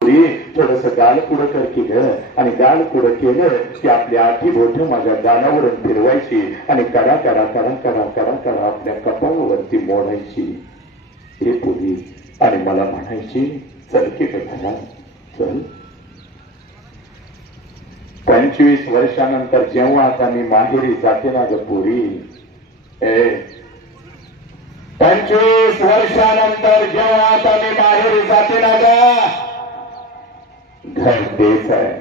थोडस गाल पुढं कर की ग, आणि गाल पुढं केलं की आपली आठी बोट माझ्या गालावरून फिरवायची आणि करा करा करा करा करा करा आपल्या कपाळावरती मोडायची हे पुरी, आणि मला म्हणायची चल की घरा चल. 25 वर्षानंतर जेव्हा आता मी माहेरी जाते ना ग पुरी, 25 वर्षानंतर जेव्हा आता मी माहेरी जाते ना ग, घर तेच आहे,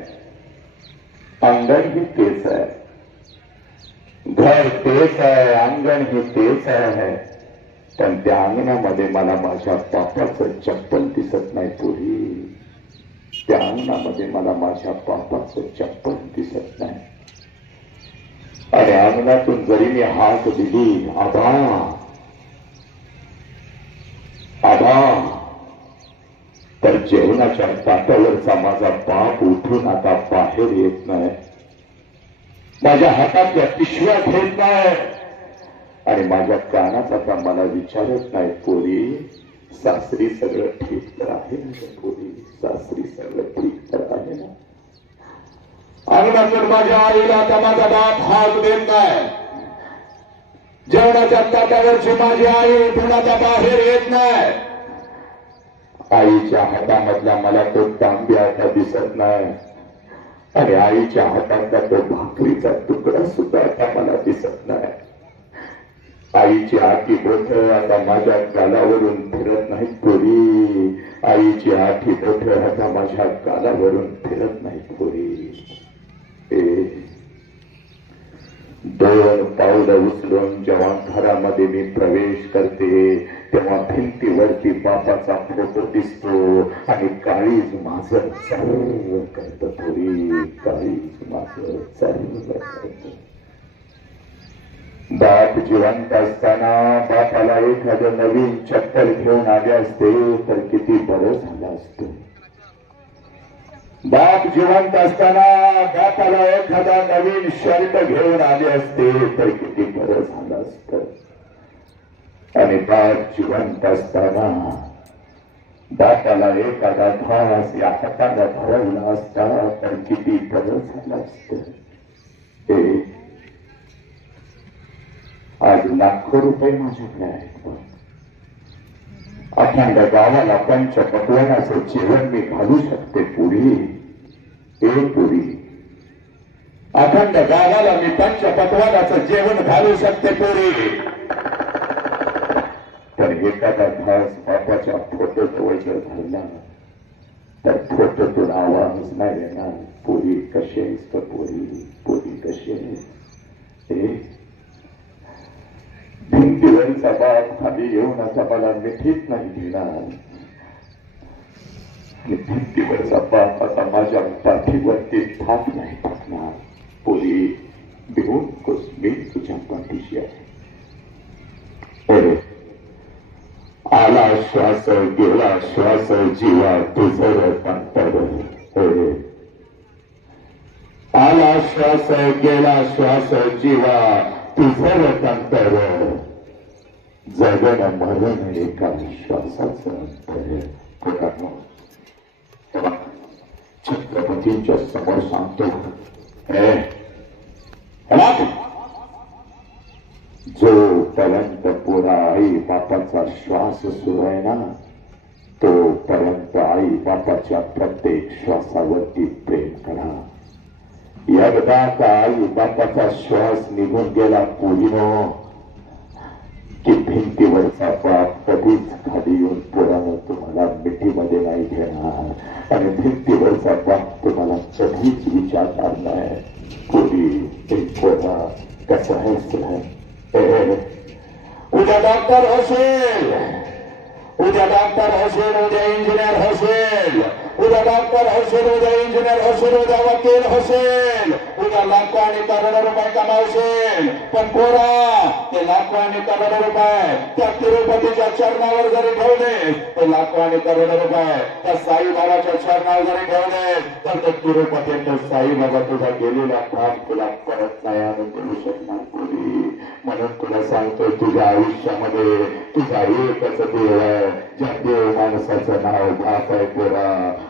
अंगण ही तेच आहे, घर तेच आहे, अंगण ही तेच आहे, पण त्या अंगणामध्ये मला माझ्या बापाचं चप्पल दिसत नाही पुरी. त्या अंगणामध्ये मला माझ्या बापाचं चप्पल दिसत नाही. आणि अंगणातून जरी मी हात दिली आबा आबा, तर जेवणाच्या ताटावरचा माझा बाप उठून आता बाहेर येत नाही, माझ्या हातातल्या पिशव्या घेत नाही, आणि माझ्या कानात आता मला विचारत नाही पोरी सासरी सगळं ठीक तर आहे ना पोरी, सासरी सगळं ठीक तर आहे ना. अंगणातून माझ्या आईला आता माझा बाप हात देत नाही, जेवणाच्या ताटावरची माझी आई उठून आता बाहेर येत नाही. आईच्या हातामधला मला तो तांब्या आता दिसत नाही, आणि आईच्या हातातला तो भाकरीचा तुकडा सुद्धा आता मला दिसत नाही. आईची आठी बोट आता माझ्या गालावरून फिरत नाहीत पोरी, आईची आठी बोट आता माझ्या गालावरून फिरत नाहीत पोरी. 2 पावलं उचलून जेव्हा घरामध्ये मी प्रवेश करते तेव्हा भिंतीवरती बापाचा फोटो दिसतो, आणि काळीज माझं सर्व करत थोडी, काळीज माझं सर्व करत. बाप जिवंत असताना बापाला एखादं नवीन चप्पल घेऊन आले असते तर किती बरं झालं असतं. बाप जिवंत असताना बापाला एखादा नवीन शर्ट घेऊन आले असते तर किती बरं झालं असतं. आणि बाप जिवंत असताना बापाला एखादा घास या हाताला धरवला असता तर किती बरं झालं असतं. आज लाखो रुपये माझ्याकडे आहेत, अखंड गावाला पंचपक्वानाचं जेवण मी घालू शकते पुरी. पुरी, अखंड गावाला मी पंचपक्वानाचं जेवण घालू शकते पुरी, पण एखादा घास बापाच्या फोटो जवळ जर धरला तर फोटोतून आवाज नाही येणार. पुरी कशी आहेस तर पुरी, पुरी कशी आहेस. भिंतीवरचा बाप खाली येऊन आता मला मिठीत नाही घेणार, भिंतीवरचा बाप आता माझ्या पाठीवरती थाप नाही टाकणार. पोरी भिवून नकोस, मी तुझ्या पाठीशी आहे. आला श्वास गेला श्वास जीवा तुझं अंतर, आला श्वास गेला श्वास जीवा तुझं अंतर, जगन मरण एका श्वासाचं अंतर. छत्रपतींच्या समोर सांगतो, जोपर्यंत पुरा आई बापाचा श्वास सुरू आहे ना तोपर्यंत आई बापाच्या प्रत्येक श्वासावरती प्रेम करा. एकदा का आई बापाचा श्वास निघून गेला पोरीनो की भिंतीवरचा बाप कधीच खाली येऊन पोरानं तुम्हाला मिठीमध्ये नाही घेणार, आणि भिंतीवरचा बाप तुम्हाला कधीच विचारणार नाही पोरी एक पोरा कसं आहे. उद्या डॉक्टर होशील, उद्या डॉक्टर होशील, उद्या इंजिनियर होशील, उद्या डॉक्टर डॉक्टर होशील, उद्या इंजिनियर होशील, उद्या वकील होशील, उद्या लाखो आणि करोडो रुपये कमावशील. पण पोरा ते लाखो आणि करोडो रुपये त्या तिरुपतीच्या चरणावर जरी ठेवले, ते लाखो आणि करोडो रुपये त्या साईबाबाच्या चरणावर जरी ठेवले, तर ते तिरुपतीत साईबाबा तुझा गेलेला काम तुला परत नाही आणून देऊ शकणार. म्हणून तुला सांगतोय, तुझ्या आयुष्यामध्ये तुझा एकच देव आहे, ज्या देव माणसाचं नाव बाप आहे पोरा.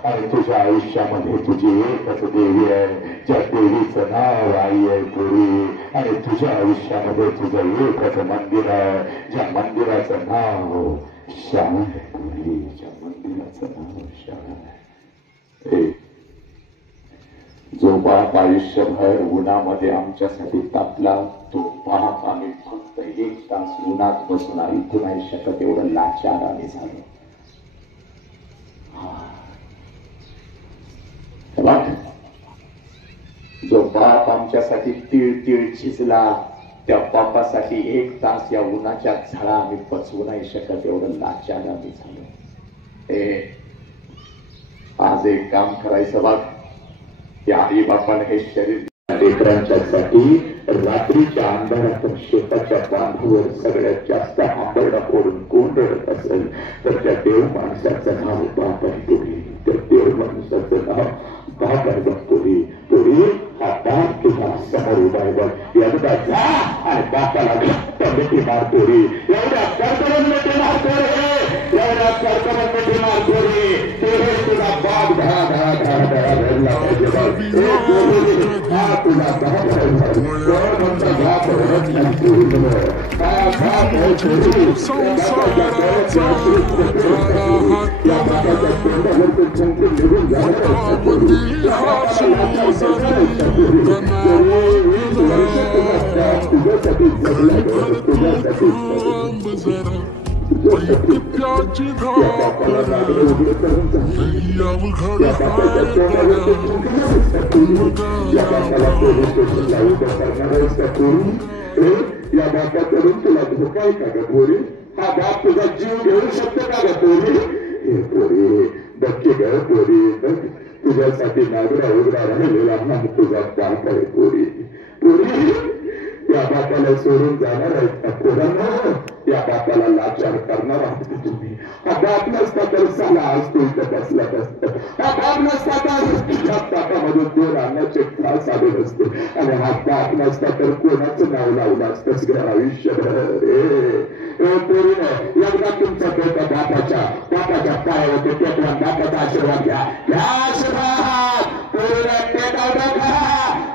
आणि तुझ्या आयुष्यामध्ये तुझी एकच देवी आहे, ज्या देवीचं नाव आई आहे पोरी. आणि तुझ्या आयुष्यामध्ये तुझं एकच मंदिर आहे, ज्या मंदिराचं नाव शाळा आहे पोरी, ज्या मंदिराचं नाव शाळा आहे. जो बाप आयुष्यभर उन्हामध्ये आमच्यासाठी तापला, तो बाप आम्ही फक्त 1 तास उन्हात बसून ऐकू नाही शकत, एवढं लाचार आम्ही झालो. जो बाप आमच्यासाठी तीळ तीळ चिजला, त्या बापासाठी 1 तास या उन्हाच्या झळा आम्ही पचवू नाही शकत, एवढं लाचार आम्ही झालो. आज एक काम करायचं बघ, या आई बापाने हे शरीर लेकरांच्यासाठी रात्रीच्या अंधारात शेताच्या बांधावर सगळ्यात जास्त आंबरडा फोडून कोण रडत असेल, तर त्या देव माणसाचं नाव बाप आहे पोरी. त्या देव माणसाचं नाव बाप आहे बघ पोरी. पोरी, हा बाप तुझा समोर उभा आहे बघ. एकदा जा आणि बापाला घट्ट मिठी मार पोरी. एवढ्या कडकडून मिठी मार पोरी, एवढ्या कडकडून मिठी मार पोरी. तेरे तुझा बाप धडा धडा धडा धडा रडला पाहिजे बघ. हा तुझा बाप आहे, कोण म्हणता बाप रडत नाही. हा बाप आहे पोरी. या बापाच्या तोंडावर चंकी निघून या बापाकडून तुला धोका आहे का ग पोरी? हा बाप तुझा जीव घेऊ शकतो का ग पोरी? हे पोरी बच्चे ग पोरी, तुझ्यासाठी नागरा उघडा राहिलेला हा तुझा बाप आहे पोरी. पोरी, या बापाला सोडून जाणार आहेत का पोरांना? या बापाला लाचार करणार आहात तुम्ही? हा बाप नसता तर साला आज तू इथं बसला असत. हा बाप नसता तर ताटामधून 2 अन्नाचे त्रास आले नसते. आणि हा बाप नसता तर कोणाचं नाव लावलं असतंच ग आयुष्यभर. पोरीनं एकदा तुमचा डोका बापाच्या पायावर टेकवा, बापाचा आशीर्वाद घ्या. आशीर्वाद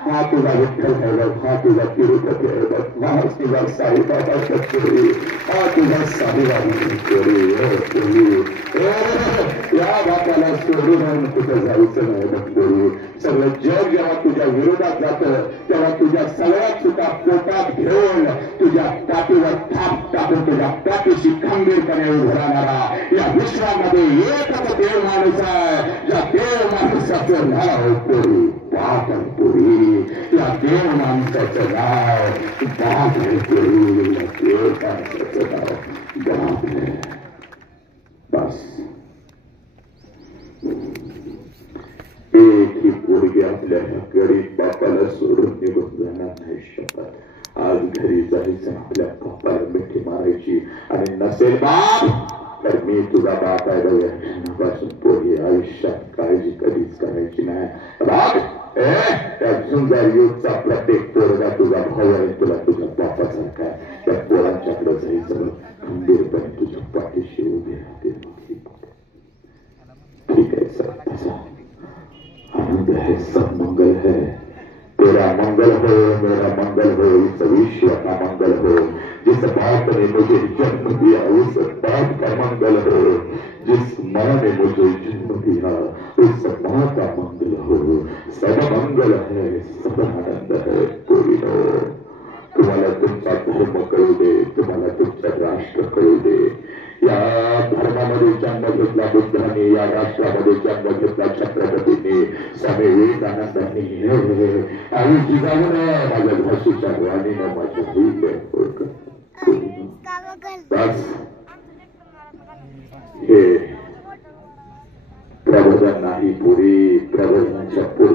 हा तुझा विठ्ठल आहे, हा तुझा तिरुपती आहे, हा तुझा साईबाबा सत्पुरी, हा तुझा साईबाबा पोरी. या बापाला सोडून कुठं जायचं नाही बघ. सगळं जग जेव्हा तुझ्या विरोधात जातं, तेव्हा तुझ्या सगळ्या चुका पोटात घेऊन तुझ्या पाठीवर थाप टाकून तुझ्या पाठीशी खंबीरपणे उभं राहणारा या विश्वामध्ये एकच देव माणूस आहे, ज्या देव माणसाचं नाव पोरी बाप आहे पोरी. या देव माणसाचं नाव बाप आहे पोरी. या देव माणसाचं नाव बाप आहे. बस एक ही पोरगी आपल्या गरीब बापाला सोडून निघून जाणार नाही शकत. आज घरी जायचं, आपल्या बापाला मिठी मारायची, आणि नसेल बाप तर मी तुझा बाप आहे बघापासून पोरी आयुष्यात काळजी कधीच करायची नाही. बाप त्या झुंजा युगचा प्रत्येक पोरगा तुझा भाऊ आहे, तुला तुझ्या बापासारखा आहे. त्या पोरांच्याकडे जायचं, खंबीरपणे तुझ्या पाठीशी उभे राहते. ठीक आहे सर, तसा आनंद है, सब मंगल है. तेरा मंगल हो, मेरा मंगल हो, इस विश्व का मंगल हो. जिस बाप ने मुझे जन्म दिया उस बाप का मंगल हो. जिस माँ ने मुझे जन्म दिया उस माँ का मंगल हो. सब मंगल है, सब आनंद है. कोई हो तुम्हाला तुमचा धर्म कळू दे, तुम्हाला तुमचं राष्ट्र कळू दे. या धर्मामध्ये जन्म घेतला बुद्धाने, या राष्ट्रामध्ये जन्म घेतला छत्रपतींनी, स्वामी विवेकानंदांनी. आणि जिजाऊन माझ्या भाषेच्या वाणीनं माझ्या बस हे प्रबोधन नाही पुढे, प्रबोधनाच्या पुढे